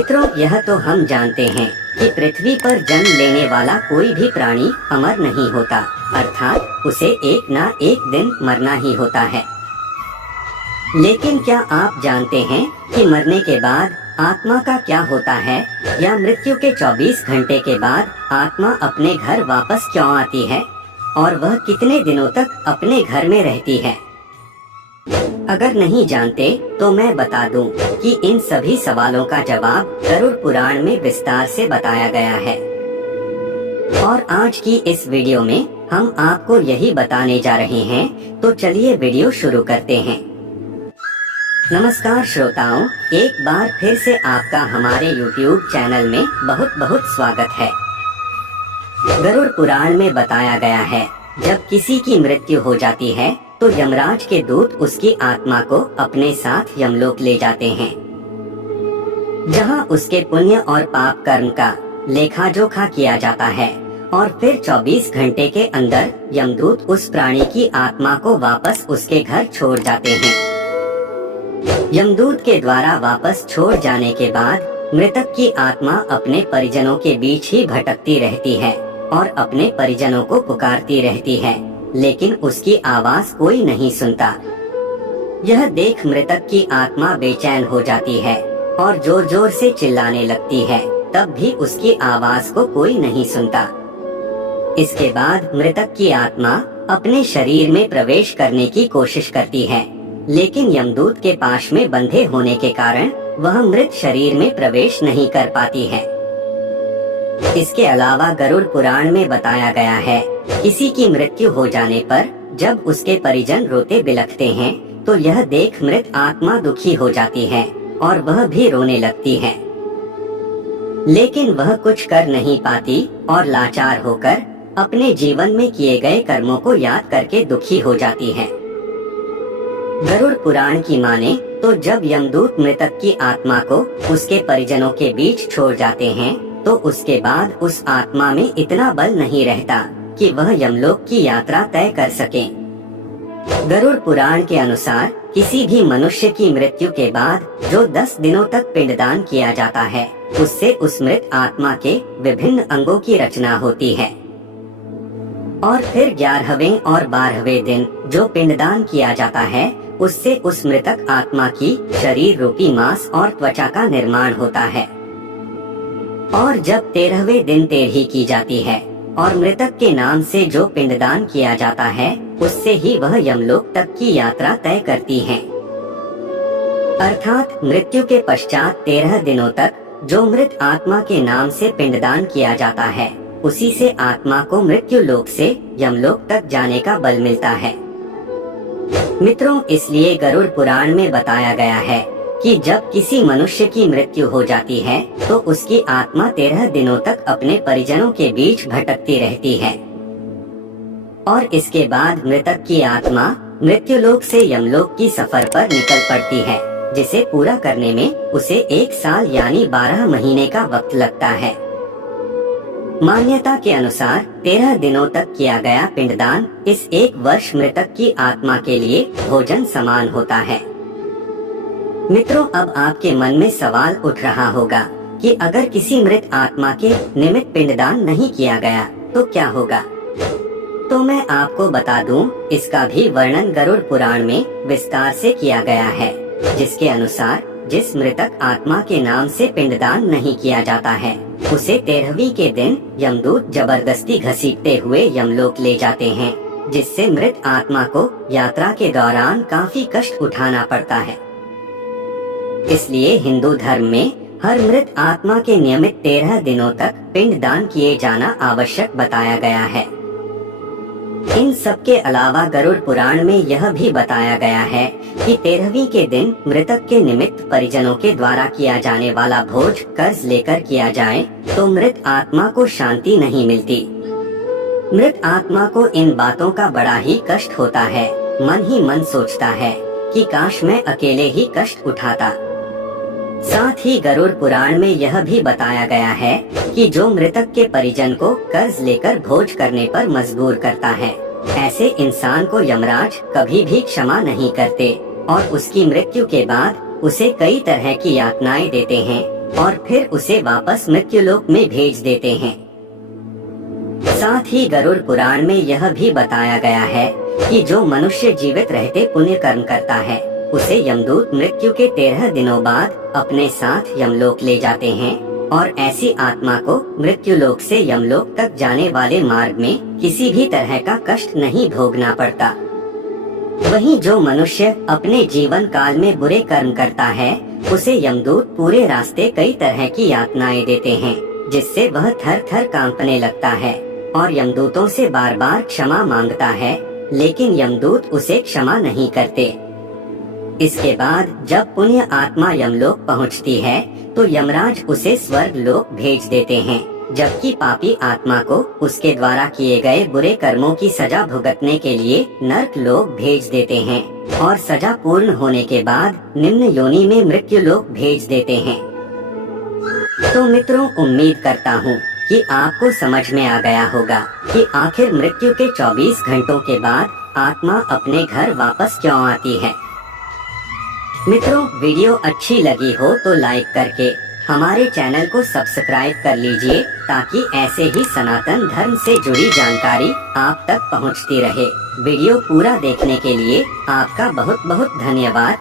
मित्रों, यह तो हम जानते हैं कि पृथ्वी पर जन्म लेने वाला कोई भी प्राणी अमर नहीं होता, अर्थात उसे एक ना एक दिन मरना ही होता है। लेकिन क्या आप जानते हैं कि मरने के बाद आत्मा का क्या होता है, या मृत्यु के 24 घंटे के बाद आत्मा अपने घर वापस क्यों आती है और वह कितने दिनों तक अपने घर में रहती है? अगर नहीं जानते तो मैं बता दूं कि इन सभी सवालों का जवाब गरुड़ पुराण में विस्तार से बताया गया है। और आज की इस वीडियो में हम आपको यही बताने जा रहे हैं, तो चलिए वीडियो शुरू करते हैं। नमस्कार श्रोताओं, एक बार फिर से आपका हमारे YouTube चैनल में बहुत बहुत स्वागत है। गरुड़ पुराण में बताया गया है, जब किसी की मृत्यु हो जाती है तो यमराज के दूत उसकी आत्मा को अपने साथ यमलोक ले जाते हैं, जहां उसके पुण्य और पाप कर्म का लेखा जोखा किया जाता है और फिर 24 घंटे के अंदर यमदूत उस प्राणी की आत्मा को वापस उसके घर छोड़ जाते हैं। यमदूत के द्वारा वापस छोड़ जाने के बाद मृतक की आत्मा अपने परिजनों के बीच ही भटकती रहती है और अपने परिजनों को पुकारती रहती है, लेकिन उसकी आवाज कोई नहीं सुनता। यह देख मृतक की आत्मा बेचैन हो जाती है और जोर जोर से चिल्लाने लगती है, तब भी उसकी आवाज को कोई नहीं सुनता। इसके बाद मृतक की आत्मा अपने शरीर में प्रवेश करने की कोशिश करती है, लेकिन यमदूत के पाश में बंधे होने के कारण वह मृत शरीर में प्रवेश नहीं कर पाती है। इसके अलावा गरुड़ पुराण में बताया गया है, किसी की मृत्यु हो जाने पर जब उसके परिजन रोते बिलखते हैं तो यह देख मृत आत्मा दुखी हो जाती है और वह भी रोने लगती है, लेकिन वह कुछ कर नहीं पाती और लाचार होकर अपने जीवन में किए गए कर्मों को याद करके दुखी हो जाती है। गरुड़ पुराण की माने तो जब यमदूत मृतक की आत्मा को उसके परिजनों के बीच छोड़ जाते हैं तो उसके बाद उस आत्मा में इतना बल नहीं रहता कि वह यमलोक की यात्रा तय कर सके। गरुड़ पुराण के अनुसार किसी भी मनुष्य की मृत्यु के बाद जो 10 दिनों तक पिंडदान किया जाता है, उससे उस मृत आत्मा के विभिन्न अंगों की रचना होती है और फिर 11वें और 12वें दिन जो पिंडदान किया जाता है, उससे उस मृतक आत्मा की शरीर रूपी मांस और त्वचा का निर्माण होता है। और जब 13वें दिन तेरही की जाती है और मृतक के नाम से जो पिंडदान किया जाता है, उससे ही वह यमलोक तक की यात्रा तय करती है। अर्थात मृत्यु के पश्चात 13 दिनों तक जो मृत आत्मा के नाम से पिंडदान किया जाता है, उसी से आत्मा को मृत्यु लोक से यमलोक तक जाने का बल मिलता है। मित्रों, इसलिए गरुड़ पुराण में बताया गया है कि जब किसी मनुष्य की मृत्यु हो जाती है तो उसकी आत्मा 13 दिनों तक अपने परिजनों के बीच भटकती रहती है और इसके बाद मृतक की आत्मा मृत्युलोक से यमलोक की सफर पर निकल पड़ती है, जिसे पूरा करने में उसे 1 साल यानी 12 महीने का वक्त लगता है। मान्यता के अनुसार 13 दिनों तक किया गया पिंडदान इस 1 वर्ष मृतक की आत्मा के लिए भोजन समान होता है। मित्रों, अब आपके मन में सवाल उठ रहा होगा कि अगर किसी मृत आत्मा के निमित्त पिंडदान नहीं किया गया तो क्या होगा? तो मैं आपको बता दूं, इसका भी वर्णन गरुड़ पुराण में विस्तार से किया गया है, जिसके अनुसार जिस मृतक आत्मा के नाम से पिंडदान नहीं किया जाता है, उसे 13वीं के दिन यमदूत जबरदस्ती घसीटते हुए यमलोक ले जाते हैं, जिससे मृत आत्मा को यात्रा के दौरान काफी कष्ट उठाना पड़ता है। इसलिए हिंदू धर्म में हर मृत आत्मा के नियमित 13 दिनों तक पिंडदान किए जाना आवश्यक बताया गया है। इन सब के अलावा गरुड़ पुराण में यह भी बताया गया है कि 13वीं के दिन मृतक के निमित्त परिजनों के द्वारा किया जाने वाला भोज कर्ज लेकर किया जाए तो मृत आत्मा को शांति नहीं मिलती। मृत आत्मा को इन बातों का बड़ा ही कष्ट होता है, मन ही मन सोचता है कि काश मैं अकेले ही कष्ट उठाता। साथ ही गरुड़ पुराण में यह भी बताया गया है कि जो मृतक के परिजन को कर्ज लेकर भोज करने पर मजबूर करता है, ऐसे इंसान को यमराज कभी भी क्षमा नहीं करते और उसकी मृत्यु के बाद उसे कई तरह की यातनाएं देते हैं, और फिर उसे वापस मृत्युलोक में भेज देते हैं। साथ ही गरुड़ पुराण में यह भी बताया गया है कि जो मनुष्य जीवित रहते पुण्य कर्म करता है उसे यमदूत मृत्यु के 13 दिनों बाद अपने साथ यमलोक ले जाते हैं और ऐसी आत्मा को मृत्युलोक से यमलोक तक जाने वाले मार्ग में किसी भी तरह का कष्ट नहीं भोगना पड़ता। वहीं जो मनुष्य अपने जीवन काल में बुरे कर्म करता है उसे यमदूत पूरे रास्ते कई तरह की यातनाएं देते हैं, जिससे वह थर थर कांपने लगता है और यमदूतों से बार बार क्षमा मांगता है, लेकिन यमदूत उसे क्षमा नहीं करते। इसके बाद जब पुण्य आत्मा यमलोक पहुंचती है तो यमराज उसे स्वर्ग लोक भेज देते हैं, जबकि पापी आत्मा को उसके द्वारा किए गए बुरे कर्मों की सजा भुगतने के लिए नर्क लोक भेज देते हैं और सजा पूर्ण होने के बाद निम्न योनि में मृत्यु लोक भेज देते हैं। तो मित्रों, उम्मीद करता हूँ कि आपको समझ में आ गया होगा कि आखिर मृत्यु के 24 घंटों के बाद आत्मा अपने घर वापस क्यों आती है। मित्रों, वीडियो अच्छी लगी हो तो लाइक करके हमारे चैनल को सब्सक्राइब कर लीजिए ताकि ऐसे ही सनातन धर्म से जुड़ी जानकारी आप तक पहुंचती रहे। वीडियो पूरा देखने के लिए आपका बहुत बहुत धन्यवाद।